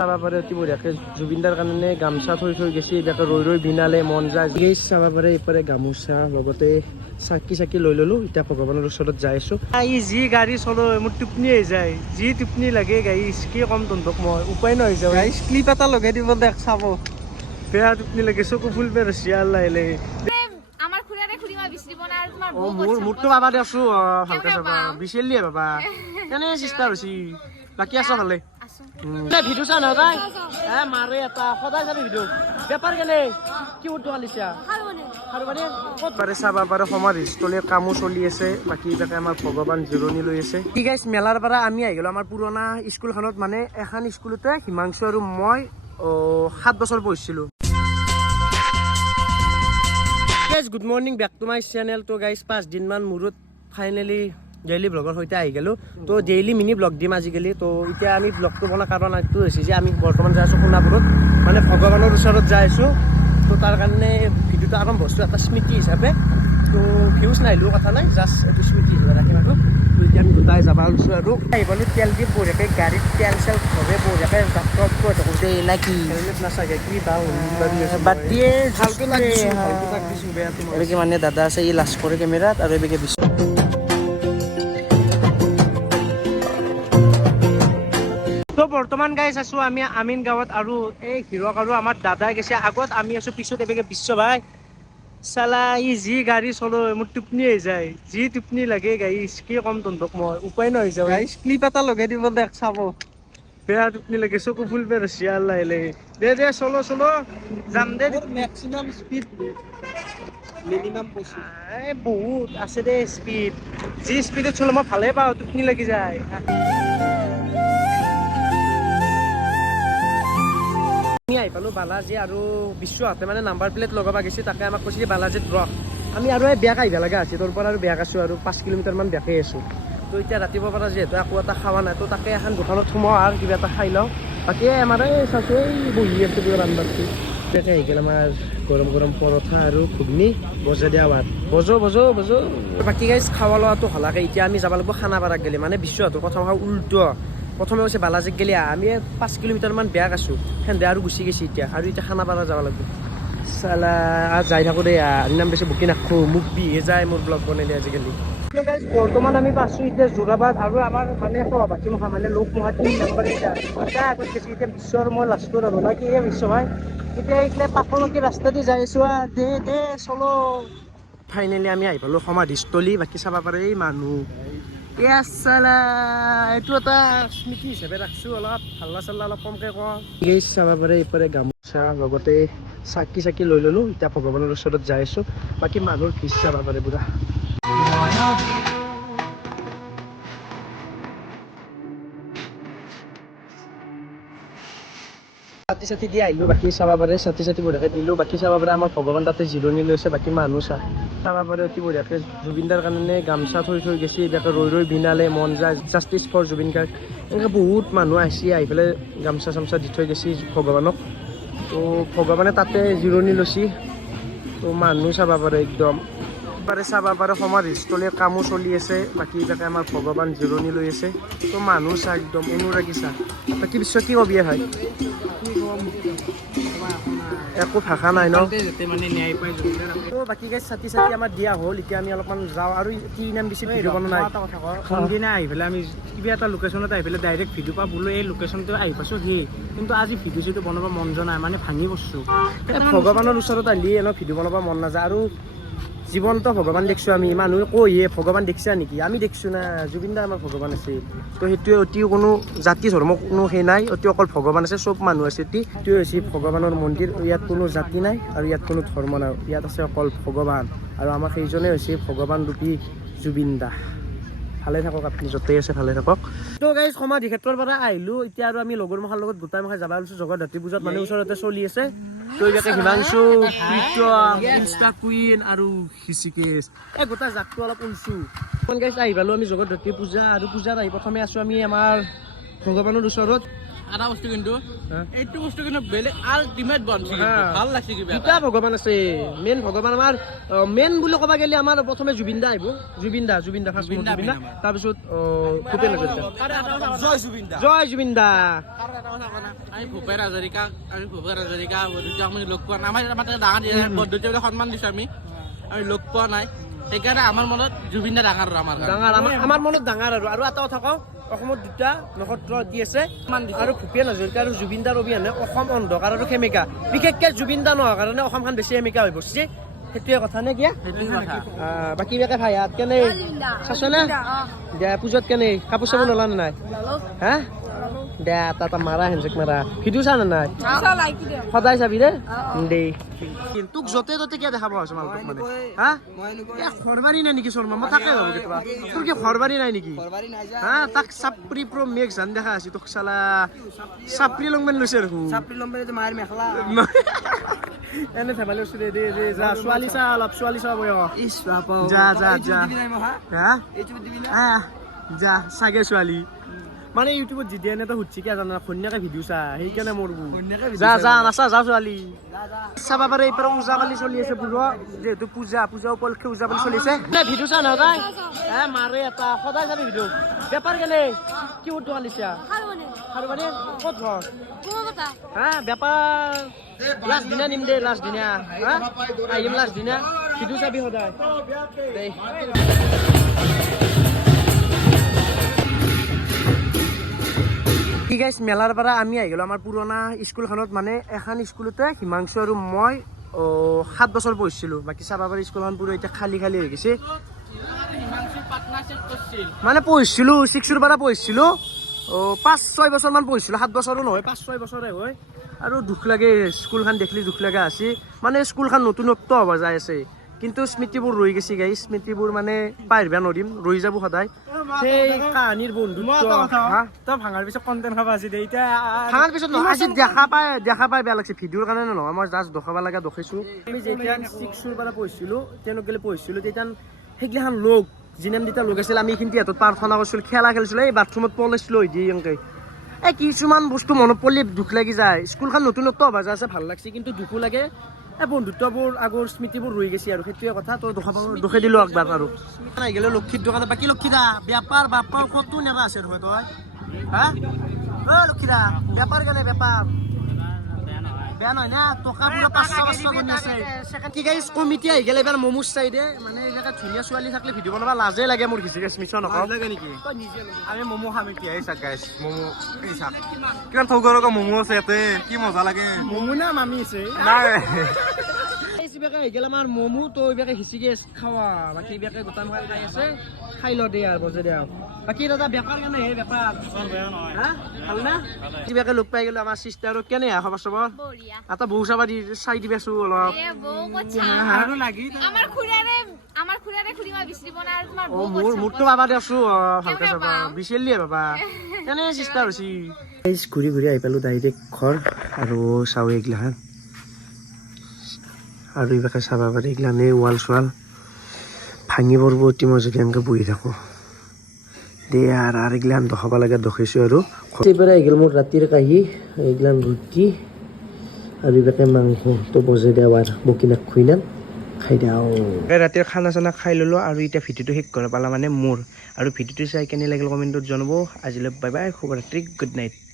চাবা পাৰে অতি বঢ়িয়াকে জুবিনদাৰ কাৰণে গামোচা থৈ গৈছে এইবিলাকে ৰৈ ৰৈ বিনালে মন যায় চাবা পাৰে এইফালে গামোচা লগতে চাকি লৈ ললো এতিয়া ভগৱানৰ ওচৰত যাই আছো যি গাড়ী চলো মোৰ টোপনি হৈ যায় যি টোপনি লাগে গাড়ী কি কম তন্তক মই উপায় নহয় যাওঁ গাড়ী ক্লিপ এটা লগাই দিব দেখ চাব বেয়া টোপনি লাগে চকু ফুল পে ৰচি আল্লাহ আমাৰ খুৰাৰে খুৰিমা বিচৰিব না আৰু তোমাৰ মোৰতো বাবা দেছো ভালকে চাবা বিচাৰিলিয়ে বাবা কেনে চেষ্টা হৈছি বাকী আছো ভালে ভিডিঅ' চা নহয় তাই মাৰে এটা সদায় চাবি ভিডিঅ' বেপাৰ কেনে কি বস্তু আনিছা ক'ত পাৰে চাবা পাৰে সমাধিস্থলী কামো চলি আছে বাকী তাকে আমাৰ ভগৱান জিৰণি লৈ আছে ঠিক আছে মেলাৰ পৰা আমি আহি গলো আমাৰ পুৰণা স্কুলখনত মানে এখন স্কুলতে হিমাংশু আৰু মই 7 বছৰ পঢ়িছিলো good morning back to my channel তো গাইজ 5 দিনমান মূৰত ফাইনেলি ডেইলি ব্লগৰ সৈতে আহি গ'লোঁ তো ডেইলি মিনি ব্লগ দিম আজিকালি তো এতিয়া আমি ব্লগটো বনোৱাৰ কাৰণ এইটো হৈছে যে আমি বৰ্তমান যাই আছোঁ সোণাপুৰত মানে ভগৱানৰ ওচৰত যাই আছোঁ তো তাৰ কাৰণে ভিডিঅ'টো আৰম্ভ বস্তু এটা স্মৃতি হিচাপে তো ভিউজ নাহিলেও কথা নাই জাষ্ট এইটো স্মৃতি হিচাপে ৰাখিম আৰু তো এতিয়া আমি দুটাই যাব লৈছোঁ আৰু আহি পালোঁ তেল দি বঢ়িয়াকৈ গাড়ীত তেল চেল ঘৰে বঢ়িয়াকৈ যাত্ৰাত কৈ থাকোঁতে নাকি হেলমেট নাচাগে কি বাদ দিয়ে ভালকৈ মানে দাদা আছে ই লাজ কৰে কেমেৰাত আৰু এইভাগে বিশ্ব তো বৰ্তমান গাইছ আছো আমি আমিন গাঁৱত আৰু এই হিৰক আৰু আমাৰ দাদাই গৈছে আগত আমি আছো পিছত এবেগে বিশ্ব ভাই চালা ই যি গাড়ী চলো মোৰ টোপনি হৈ যায় যি টোপনি লাগে গাড়ী কি কম তন্তক মই উপায় নহয় যাওঁ গাড়ী ক্লিপ এটা লগাই দিব দেখ চাব বেয়া টোপনি লাগে চকু ফুল পে ৰচি আল্লাহ দে চলো যাম দে মেক্সিমাম স্পীড মিনিমাম বহুত আছে দে স্পীড যি স্পীডত চলো মই ভালে পাওঁ টোপনি লাগি যায় আমি আহি পালোঁ বালাজী আৰু বিশ্বহাতে মানে নাম্বাৰ প্লেট লগাব গৈছে তাকে আমাক কৈছে বালাজীত ৰখ আমি আৰু এই বেগ আহিব লগা আছে তোৰ পৰা আৰু বেগ আছোঁ আৰু 5 কিলোমিটাৰমান বেগেই আছোঁ তো এতিয়া ৰাতিপুৱাৰ পৰা যিহেতু একো এটা খোৱা নাই তো তাকে এখন দোকানত সোমাওঁ আৰু কিবা এটা খাই লওঁ বাকী আমাৰ এই চাইছোঁ এই বহি আছোঁ কিবা ৰান্ধাটো তাকে আহি গ'ল আমাৰ গৰম গৰম পৰঠা আৰু ঘুগনি বজা দিয়া ভাত বজো বাকী গাইজ খাৱা লোৱাটো হলাকে এতিয়া আমি যাব লাগিব খানাপাৰাক গ'লে মানে বিশ্বহাতৰ কথা উল্টো প্ৰথমে কৈছে বালাজীক গেলি আমি 5 কিলোমিটাৰমান বেগ আছোঁ সেন্দে আৰু গুচি গৈছে এতিয়া আৰু এতিয়া খানাপাৰা যাব লাগিব চালা যাই থাকোঁ দেই নাম বেছি বুকি নাখো মোক বিহে যায় মোৰ ব্লগ বনাইলে আজিকালি বৰ্তমান আমি পাইছোঁ এতিয়া যোৰাবাদ আৰু আমাৰ মানে সহপাঠী মুখা মানে লোক মুখা 3 নম্বৰ এতিয়া আগত গৈছে এতিয়া বিশ্ব আৰু মই লাষ্টত আৰু না কি বিশ্ব ভাই এতিয়া এইফালে পাখলকি ৰাস্তা দি যাই আছোঁ দে চলো ফাইনেলি আমি আহি পালোঁ সমাধিস্থলী বাকী চাব পাৰে এই মানুহ এইটো এটা স্মৃতি হিচাপে ৰাখছোঁ অলপ হাল্লা চাল্লা অলপ কমকৈ কওঁ চাব পাৰে এইফালে গামোচা লগতে চাকি লৈ ললোঁ এতিয়া ভগৱানৰ ওচৰত যাই আছোঁ বাকী মানুহৰ ভিৰ চাব পাৰে পুৰা চাতি দি আহিলোঁ বাকী চাব পাৰে চাতি বঢ়িয়াকৈ দিলোঁ বাকী চাব পাৰে আমাৰ ভগৱান তাতে জিৰণি লৈছে বাকী মানুহ চাব পাৰে অতি বঢ়িয়াকৈ জুবিনদাৰ কাৰণে গামোচা থৈ গৈছে এইবিলাকে ৰৈ ৰৈ বিনালে মন যায় জাষ্টিছ ফৰ জুবিন গাৰ্গ এনেকৈ বহুত মানুহ আহিছে আহি পেলাই গামোচা চামোচা দি থৈ গৈছে ভগৱানক তো ভগৱানে তাতে জিৰণি লৈছে তো মানুহ চাব পাৰে একদম চাব পাৰে সমাধিস্থলীৰ কামো চলি আছে বাকী এইবিলাকে আমাৰ ভগৱান জিৰণি লৈ আছে তো মানুহ চা একদম অনুৰাগী চা বাকী বিশ্ব কি কবি হয় একো ভাষা নাই ন মানে ন্যায় পাই তো বাকী গাইজ চাতি আমাৰ দিয়া হ'ল এতিয়া আমি অলপমান যাওঁ আৰু কি নাম বেছি ভিডিঅ' বনোৱা নাই কোনদিনা আহি পেলাই আমি কিবা এটা লোকেশ্যনত আহি পেলাই ডাইৰেক্ট ভিডিঅ' পা বোলো এই লোকেশ্যনটো আহি পাইছোঁ কিন্তু আজি ভিডিঅ' চিডিঅ' বনাব মন যোৱা নাই মানে ভাঙি বসছোঁ ভগৱানৰ ওচৰত আহিলে এনেও ভিডিঅ' বনাব মন নাযায় আৰু জীৱন্ত ভগৱান দেখিছোঁ আমি মানুহে কৈয়ে ভগৱান দেখিছা নেকি আমি দেখিছোঁ না জুবিন দা আমাৰ ভগৱান আছে তো সেইটোৱে অতি কোনো জাতি ধৰ্ম কোনো সেই নাই অতি অকল ভগৱান আছে চব মানুহ আছে সেইটোৱে হৈছে ভগৱানৰ মন্দিৰ ইয়াত কোনো জাতি নাই আৰু ইয়াত কোনো ধৰ্ম নাই ইয়াত আছে অকল ভগৱান আৰু আমাৰ সেইজনে হৈছে ভগৱান ৰূপী জুবিন দা ভালে থাকক আপুনি য'তেই আছে ভালে থাকক তো গাইজ সমাধি ক্ষেত্ৰৰ পৰা আহিলোঁ এতিয়া আৰু আমি লগৰ মখাৰ লগত গোটাই মখাই যাব লৈছোঁ জগতধাত্ৰী পূজাত মানে ওচৰতে চলি আছে তো এইভাগে হিমাংশু ইনষ্টা কুইন আৰু হৃষিকেশ এই গোটাই জাকটো অলপ উলছোঁ গাইজ আহি পালোঁ আমি জগতধাত্ৰী পূজা আৰু পূজাত আহি প্ৰথমে আছোঁ আমি আমাৰ ভগৱানৰ ওচৰত এটা বস্তু কিন্তু হ্যাঁ। এইটো বস্তু কিন্তু বেলেগ আল্টিমেট বনছি হ্যাঁ। ভাল লাগছে কিবা দুটা ভগৱান আছে মেইন ভগৱান আমাৰ মেইন বুলি ক'ব গ'লে আমাৰ প্ৰথমে জুবিন দা আহিব জুবিন দা ফাৰ্ষ্ট জুবিন দা তাৰপিছত ভূপেন হাজৰিকা জয় জুবিন দা আমি ভূপেন হাজৰিকা আমি লগ পোৱা নাই আমাৰ ডাঙৰ পদ্ধতিবিলাক সন্মান দিছোঁ আমি লগ পোৱা নাই সেইকাৰণে আমাৰ মনত জুবিন দা ডাঙৰ আমাৰ আমাৰ মনত ডাঙৰ আৰু এটা কথা কওঁ অসমত দুটা নক্ষত্ৰ দি আছে আৰু ভূপেন হাজৰিকা আৰু জুবিন দাৰ অবিহনে অসম অন্ধকাৰ আৰু সেমেকা বিশেষকৈ জুবিন দা নোহোৱাৰ কাৰণে অসমখন বেছি সেমেকা হৈ পৰিছে সেইটোৱে কথা নে কিয়া বাকী বেকে ভাই হাত কেনে চাইছ নে দিয়া পূজাত কেনে কাপোৰ চাপোৰ ল'লা নে নাই হা দে এটা মাৰা হেনজেক মাৰা ভিডিঅ' চা নে নাই সদায় চাবি দেই তোক য'তে ত'তে কিয় দেখা পোৱা হৈছে মালটোক মানে হা ঘৰবাৰী নাই নেকি শৰ্মা মই তাকে ভাবো কেতিয়াবা তোৰ কি ঘৰবাৰী নাই নেকি হা তাক চাপৰি প্ৰ মেঘ জান দেখা আছে তোক চালা চাপৰি লংমেন লৈছে দেখোন মায়েৰ মেখলা এনে ধেমালি ওচৰে দে যা ছোৱালী চা অলপ ছোৱালী চা বয় ইস বাবা যা যা যা হা যা চাগে ছোৱালী মানে ইউটিউবত যি দিয়ে তো সুধছি কিয় জানা ধুনীয়াকে ভিডিঅ' চা সেইকাৰণে মৰবো যা যা নাচা যা ছোৱালী চাবা পাৰে এইপাৰ পূজা পালি চলি আছে বুঢ়ো যিহেতু পূজা উপলক্ষে পূজা পালি চলি আছে ভিডিঅ' চা নহয় তাই মাৰে এটা সদায় চাবি ভিডিঅ' বেপাৰ কেনে কি দোকান দিছা খাৰুবাৰী ক'ত ঘৰ হা বেপাৰ লাষ্ট দিনা নিম দে লাষ্ট দিনা হা আহিম লাষ্ট দিনা ভিডিঅ' চাবি সদায় দেই কি গাইছ মেলাৰ পৰা আমি আহি গ'লো আমাৰ পুৰণা স্কুলখনত মানে এখন স্কুলতে হিমাংশু আৰু মই 7 বছৰ পঢ়িছিলোঁ বাকী চাবা পাৰি স্কুলখন পুৰো এতিয়া খালী হৈ গৈছে মানে পঢ়িছিলোঁ 6ৰ পৰা পঢ়িছিলোঁ 5-6 বছৰমান পঢ়িছিলোঁ 7 বছৰো নহয় 5-6 বছৰে হয় আৰু দুখ লাগে স্কুলখন দেখিলে দুখ লগা আছে মানে স্কুলখন নতুনত্ব হ'ব যাই আছে কিন্তু স্মৃতিবোৰ ৰৈ গৈছে গাইছ স্মৃতিবোৰ মানে পাহৰিব নোৱাৰিম ৰৈ যাব সদায় সেই কাহিনীৰ বন্ধুত্ব তই ভাঙাৰ পিছত কণ্টেণ্ট খাব আছে দে এতিয়া ভাঙাৰ পিছত নহয় আজি দেখা পাই বেয়া লাগছে ভিডিঅ'ৰ কাৰণে নহয় মই জাষ্ট দেখাব লগা দেখিছোঁ আমি যেতিয়া 6ৰ পৰা পঢ়িছিলোঁ তেনেকলে পঢ়িছিলোঁ তেতিয়া সেইগিলাখান লোক যিনাম যেতিয়া লোক আছিল আমি এইখিনি হাতত প্ৰাৰ্থনা কৰিছিলোঁ খেলা খেলিছিলোঁ এই বাথৰুমত পলাইছিলোঁ হৈ দিয়ে এনেকৈ এই কিছুমান বস্তু মনত পৰিলে দুখ লাগি যায় স্কুলখন নতুনত্ব হ'ব যায় আছে ভাল লাগছে কিন্তু দুখো লাগে এই বন্ধুত্ববোৰ আগৰ স্মৃতিবোৰ ৰৈ গৈছে আৰু সেইটোৱে কথা তই দুখে দিলোঁ একবাৰ আৰু আহি গ'লে লক্ষীৰ দোকানত বাকী লক্ষীদা বেপাৰ বাপাৰ ক'তো নেৰা আছে নহয় তই হা লক্ষীদা বেপাৰ কেনে বেপাৰ বেয়া নহয় না টকা পুৰা 500 গুণ আছে কি গাইছ কমিটি আহি গ'লে এবাৰ মমোজ চাই দে মানে এইবিলাকে ধুনীয়া ছোৱালী থাকিলে ভিডিঅ' বনাব লাজে লাগে মোৰ ঘিচি গেছ মিছা নকওঁ লাগে নেকি তই নিজে আমি ম'ম' খাম এতিয়া এই চাক গাইছ ম'ম' এই চাক কিমান থৌগৰক ম'ম' আছে ইয়াতে কি মজা লাগে ম'ম' না মামি আছে নাই বেকে আহি গ'লে আমাৰ মমো তো এইবিলাকে হিচি গেছ খাৱা বাকী এইবিলাকে গোটা মোকাই খাই আছে খাই ল দে আৰু বজে দে বাকী দাদা বেপাৰ কেনে হে বেপাৰ হা ভাল না কিবাকে লগ পাই গ'লো আমাৰ চিষ্টাৰক কেনে খবৰ চবৰ বঢ়িয়া এটা বহু চাবা দি চাই দিবাছো অলপ এ বৌ কচ্ছা আৰু লাগি আমাৰ খুৰাৰে খুৰিমা বিচৰিব না আৰু তোমাৰ বৌ মোৰতো বাবা দে আছো ভালকে চাবা বিচাৰিলিয়ে বাবা কেনে চিষ্টাৰ হৈছি ঘূৰি আহি পালোঁ ডাইৰেক্ট ঘৰ আৰু চাওঁ এইগিলাখান আৰু এইবাকে চাবা পাৰি এইগিলাখানে ৱাল চোৱাল ভাঙি পৰব অতি মই যদি এনেকৈ বহি থাকোঁ দে আৰু এইগিলাখান দেখাব লাগে দেখাইছোঁ আৰু পৰা আহি গ'ল মোৰ ৰাতিৰ কাহি এইগিলাখান ৰুটি আৰু এইবাকে মাংস তো বজে দে আৰু বকিনাক খুইনাক খাই দিয়া ৰাতিৰ খানা চানা খাই ল'লোঁ আৰু এতিয়া ভিডিঅ'টো শেষ কৰিব পালা মানে মোৰ আৰু ভিডিঅ'টো চাই কেনে লাগিল কমেণ্টত জনাব আজিলৈ বাই বাই শুভৰাত্ৰি গুড নাইট